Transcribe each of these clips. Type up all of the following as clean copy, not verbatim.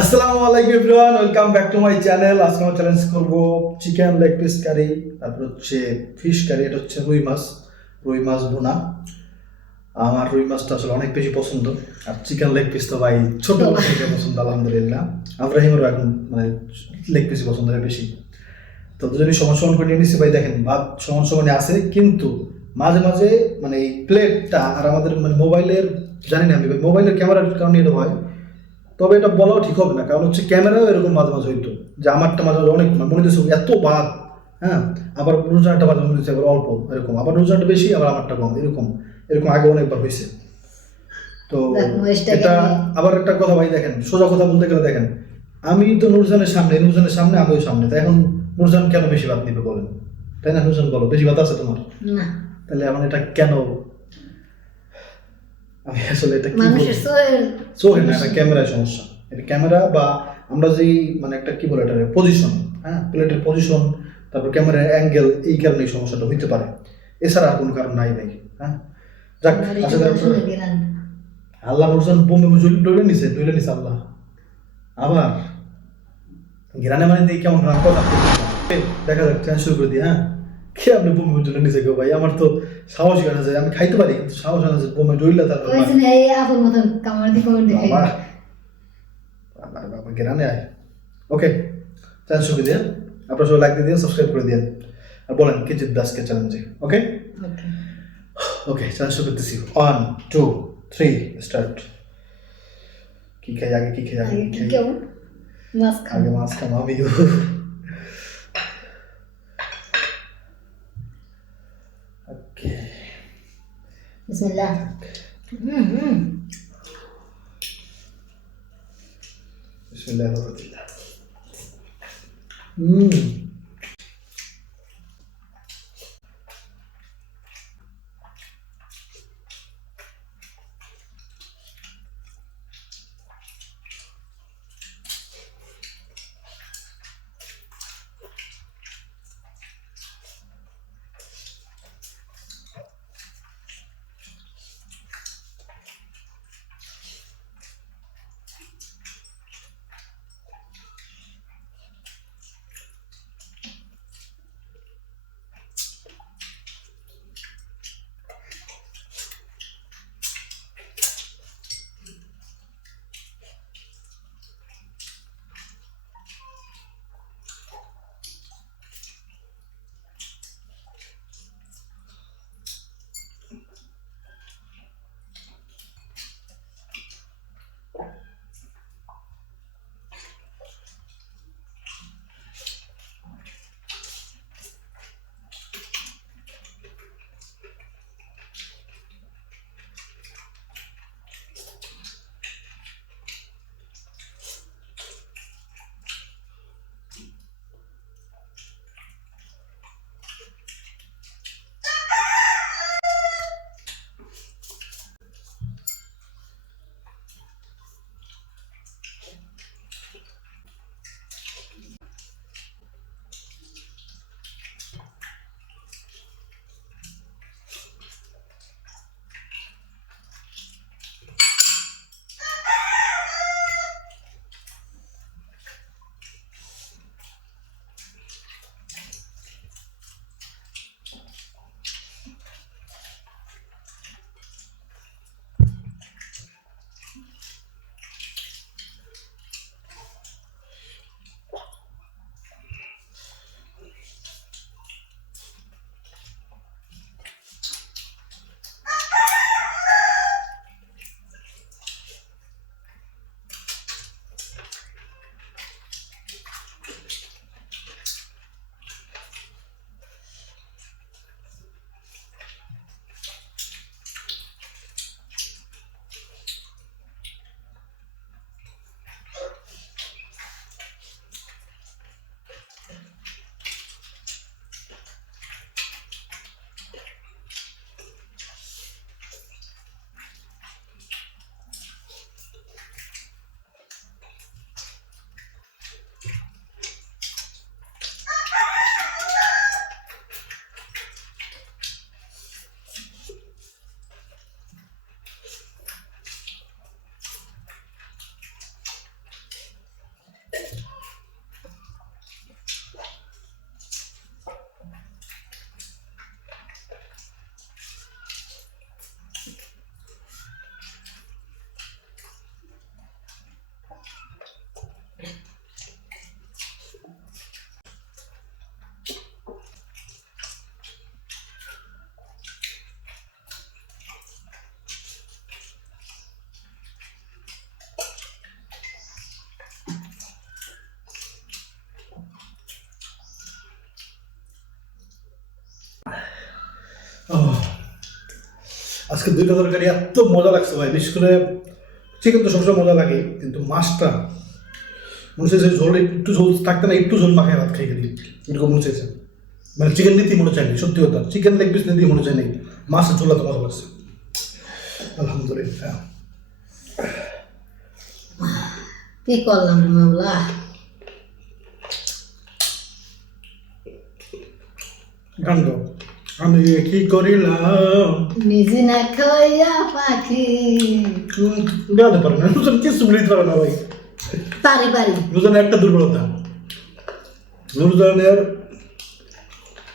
আসসালামু আলাইকুম everyone, welcome back to my channel. আজকে আমরা চ্যালেঞ্জ করব চিকেন লেগ পিস কারি, তারপর হচ্ছে ফিশ কারি। এটা হচ্ছে রুই মাছ ভুনা। আমার রুই মাছটা আসলে অনেক বেশি পছন্দ, আর চিকেন লেগ পিস তো ভাই ছোটবেলা থেকে পছন্দ আলহামদুলিল্লাহ। আব্রাহিমেরও এখন মানে লেগ পিসই পছন্দ হয় বেশি। তো দুজনই সমান সমান করে নিয়ে নিচ্ছি ভাই। দেখেন ভাত সমান সমানে আছে, কিন্তু মাঝে মাঝে মানে এই প্লেটটা আর আমাদের মানে মোবাইলের, জানি না আমি ভাই মোবাইলের ক্যামেরার কারণে এটা হয়। তবে এটা বলাও ঠিক হবে না, কারণ হচ্ছে ক্যামেরাও এরকম মাঝে মাঝে হইতো যে আমারটা মাঝে মাঝে অনেক মনে হচ্ছে এত ভাত, হ্যাঁ, আবার রোজানটা মাঝে মনে হচ্ছে আবার অল্প, এরকম আবার রোজানটা বেশি আবার আমারটা কম, এরকম এরকম আগে অনেকবার হয়েছে। তো এটা আবার একটা কথা ভাই, দেখেন সোজা কথা বলতে গেলে দেখেন, আমি তো নুরজানের সামনে আমিও সামনে, তাই এখন নুরজান কেন বেশি ভাত নিবে বলেন? তাই না নুরজান, বলো বেশি ভাত আছে তোমার না, তাহলে এখন এটা কেন? আমি আসলে এটা কি বলবো, চোখে না, এটা ক্যামেরার সমস্যা। এটা ক্যামেরা বা আমরা যেই মানে একটা কি বলে এটা পজিশন, হ্যাঁ, প্লেটের পজিশন, তারপর ক্যামেরার অ্যাঙ্গেল, এই কারণে এই সমস্যাটা হইতে পারে, এছাড়া আর কোনো কারণ নাই ভাই। হ্যাঁ, যাক আচ্ছা, তারপর আল্লাহ নুরজান বোমে ডলে নিছে আল্লাহ আবার গিরানে মানে দিয়ে কেমন রান কথা। দেখা যাক ট্রেন শুরু করে দিই। হ্যাঁ, কে আপনি বোমে ডলে নিছে কেউ ভাই? আমার তো সাহস হয় না যে আমি খাইতে পারি, কিন্তু সাহস হয় না যে বোমে ডইলা তারপর বাবা বাবা গেরানে আয়। ওকে, চ্যানেল শুরু দিয়ে আপনারা সবাই লাইক দিয়ে দিন, সাবস্ক্রাইব করে দিন, আর বলেন কে জিতবে আজকে চ্যালেঞ্জে। ওকে ওকে, চ্যানেল শুরু করতেছি। 1 2 3 স্টার্ট। কি খাই আগে, কি খাই আগে, কি খাই আগে? মাছ খাবো আমি। ওকে, বিসমিল্লাহ। বিসমিল্লাহির রহমানির রহিম। আজকে দুইটা তরকারি এত মজা লাগছে ভাই, বিশেষ করে চিকেন তো সবসময় মজা লাগে, কিন্তু মাছটা মনে হচ্ছে ঝোল একটু ঝোল থাকতে না, একটু ঝোল মাখায় ভাত খাই গেলি এরকম মনে হচ্ছে। মানে চিকেন নিতেই মনে চায়নি, সত্যি কথা, চিকেন লেগ পিস নিতেই মনে চায়নি, মাছের ঝোল তো মজা লাগছে। আলহামদুলিল্লাহ। কি করলাম রে মাওলা, গান গাও। আমি কি করিলাম নিজে না খাইয়া পাখি। গাতে পারে না, নুরজান কিছু বলতে পারে না ভাই। পারি পারি নুরজানের একটা দুর্বলতা, নুরজানের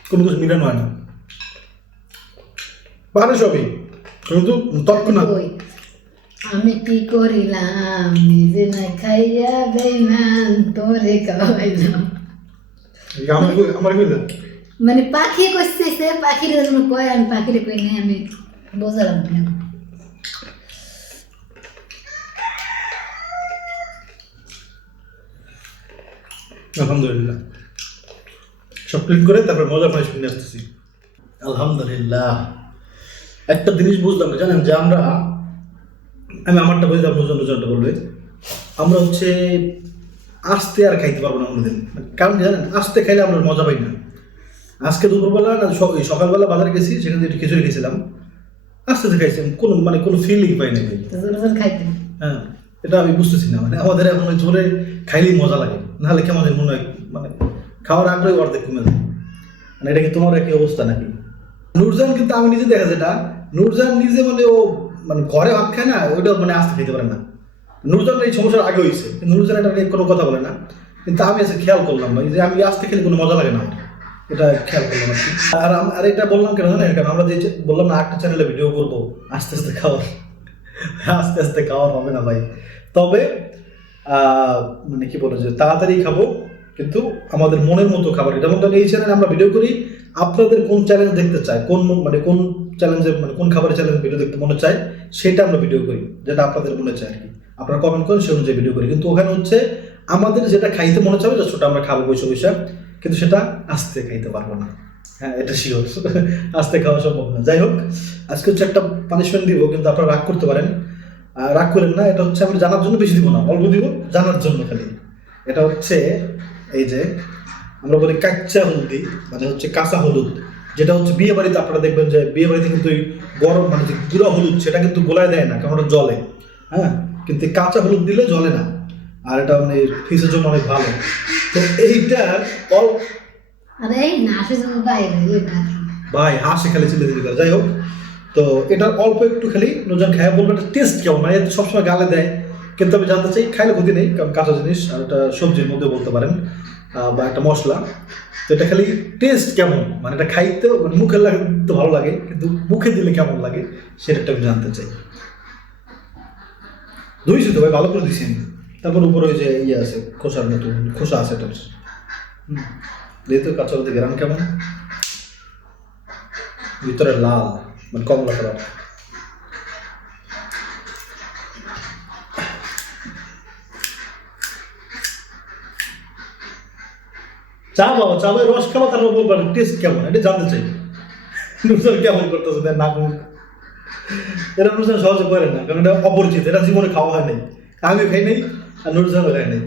কোনো কিছু মিলানো হয় না, পারে সবই কিন্তু তৎক্ষণাৎ। ওই আমি কি করিলাম, নিজে না খাইয়া বেইমান তোরে খাওয়াইলাম। আমার কইলা মানে পাখি কইছে, পাখির জন্য কয়, আমি পাখিরে কই নাই, আমি বুঝলাম না। আলহামদুলিল্লাহ, সব ক্লিন করে তারপর মজার মাছ কিনে আসতেছি। আলহামদুলিল্লাহ। একটা জিনিস বুঝলাম না জানেন, যে আমি আমারটা বুঝলাম, নুরজানটা বলবে, আমরা হচ্ছে আস্তে আর খাইতে পারবো না কোনোদিন। কারণ কি জানেন, আস্তে খাইলে আমরা মজা পাই না। আজকে দুপুরবেলা না সকালবেলা বাজারে গেছি, সেখানে একটু খিচুড়ি খেয়েছিলাম, আস্তে আস্তে খাইছি, কোনো ফিলিং পাই না। খাইতে হ্যাঁ, এটা আমি বুঝতেছি না, মানে আমাদের এখন ওই জোরে খাইলেই মজা লাগে, নাহলে কেমন যেন মনে হয়, মানে খাওয়ার আগ্রহ অর্ধেক কমে যায়। মানে এটা কি তোমার একই অবস্থা নাকি? নুরজান কিন্তু আমি নিজে দেখা যেটা, নুরজান নিজে মানে ও মানে ঘরে ভাত খায় না, ওইটা মানে আস্তে খেতে পারে না। নুরজানের এই সমস্যার আগে হয়েছে, কিন্তু নুরজান এটা নিয়ে কোনো কথা বলে না। কিন্তু আমি এসে খেয়াল করলাম ভাই, যে আমি আস্তে খেলে কোনো মজা লাগে না, এটা খেয়াল করলাম আর কি। আর এটা বললাম কেন জানেন, কারণ আমরা যে বললাম না একটা চ্যানেলে ভিডিও করবো আস্তে আস্তে খাওয়ার, আস্তে আস্তে খাওয়ার হবে না ভাই। তবে মানে কি বলে, যে তাড়াতাড়ি খাবো, কিন্তু আমাদের মনের মতো খাবার। যেমন ধরেন এই চ্যানেলে আমরা ভিডিও করি, আপনাদের কোন চ্যালেঞ্জ দেখতে চায়, কোন চ্যালেঞ্জে, মানে কোন খাবারের চ্যালেঞ্জ ভিডিও দেখতে মনে চায়, সেটা আমরা ভিডিও করি, যেটা আপনাদের মনে চায় আর কি। আপনারা কমেন্ট করেন, সে অনুযায়ী ভিডিও করি। কিন্তু ওখানে হচ্ছে আমাদের যেটা খাইতে মনে চাবে, সেটা আমরা খাবো বসে বসে, কিন্তু সেটা আস্তে খাইতে পারবো না। হ্যাঁ, এটা শিওর, আস্তে খাওয়া সম্ভব না। যাই হোক, আজকে হচ্ছে একটা পানিশমেন্ট দিব, কিন্তু আপনারা রাগ করতে পারেন, রাগ করেন না। এটা হচ্ছে আমি জানার জন্য বেশি দিব না, অল্প দিব, জানার জন্য খালি। এটা হচ্ছে এই যে আমরা বলি কাঁচা হলুদি, মানে হচ্ছে কাঁচা হলুদ, যেটা হচ্ছে বিয়ে বাড়িতে আপনারা দেখবেন যে বিয়ে বাড়িতে কিন্তু ওই গরম মানে যে গুঁড়া হলুদ, সেটা কিন্তু গোলায় দেয় না, কারণ ওটা জলে। হ্যাঁ, কিন্তু কাঁচা হলুদ দিলে জলে না, আর এটা মানে ফিসের জন্য অনেক ভালো। তো এইটা আরে না আসে জন্য বাইরে ভাই হাসি খালি চিল্লে দিতে করে। যাই হোক, তো এটা অল্প একটু খালি নুরজান খায়, বলবো এটা টেস্ট কেমন, মানে সবসময় গালে দেয়, কিন্তু আমি জানতে চাই, খাইলে ক্ষতি নেই, কারণ কাঁচা জিনিস, আর এটা সবজির মধ্যে বলতে পারেন, বা একটা মশলা। তো এটা খালি টেস্ট কেমন, মানে এটা খাইতে মানে মুখে লাগতে ভালো লাগে, কিন্তু মুখে দিলে কেমন লাগে সেটা আমি জানতে চাই। ধুইছি তো ভাই, ভালো করে দিছি আমি। তারপর উপরে ওই যে ইয়ে আছে, খোসার মতো খোসা আছে এটার। যেহেতু কাঁচা হলুদের গ্রাম কেমন, ভিতরে লাল, মানে কমলা কালার। চা বাবা, চা ভাই রস খাওয়া, তারপর বলবেন টেস্ট কেমন, এটা জানতে চাই। নুরজান কেমন করতেছে না নাক, এটা নুরজান সহজে করে না, কারণ এটা অপরিচিত, এটা জীবনে খাওয়া হয় নাই, আমি খাই নাই, আর নুরজানও খাই নাই।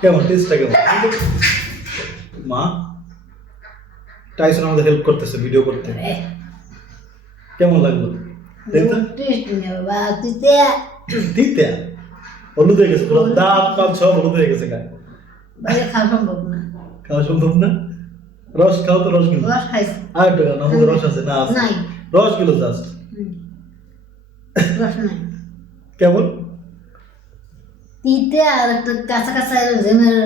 কেমন টেস্টটা কেমন? মা টাইসন আমাদের হেল্প করতেছে ভিডিও করতে, কেমন লাগলো? দিতে হলুদ হয়ে গেছে, পুরো দাঁত পাত সব হলুদ হয়ে গেছে, খাওয়া সম্ভব না। খাওয়া সম্ভব না? রস খাও তো, রস গিলো, আর একটু খাও, আমাদের রস আছে না? আছে, রস গিলো জাস্ট। রস নাই, কেমন তিতে, আর একটা কাঁচা কাঁচা জেমের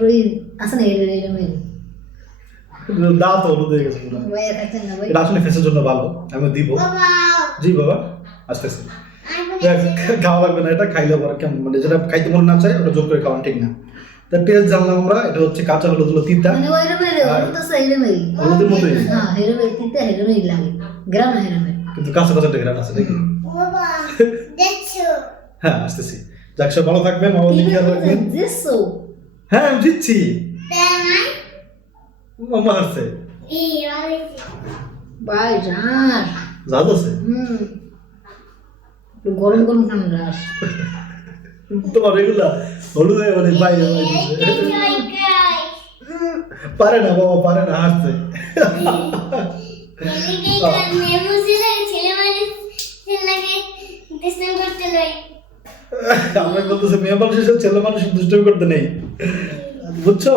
রুই আছে না, দাঁত হলুদ হয়ে গেছে পুরো। এটা আসলে ফেসের জন্য ভালো, আমি দিব। জি বাবা, আস্তে আস্তে খাওয়া লাগবে না, এটা খাইলে পরে কেমন, মানে যেটা খাইতে মনে না চায় ওটা জোর করে খাওয়া ঠিক না। তার টেস্ট জানলাম আমরা, এটা হচ্ছে কাঁচা হলুদ হলো তিতা, হলুদের মতোই, কিন্তু কাঁচা কাঁচা একটা গ্রান আছে দেখি। হ্যাঁ, আসতেছি। যাক, সব ভালো থাকবেন, আমাদের খেয়াল রাখবেন। হ্যাঁ, আমি জিতছি, মামা আছে ভাই জান। জাজ আছে একটু গরম গরম ঠান্ডা তোমার এগুলা হলুদে অনেক বাইরে পারে না বাবা, পারে না, হাসছে। আমরা বলতেছি মেয়ে মানুষের সাথে ছেলে মানুষের দুষ্টমি করতে নেই, বুঝছো?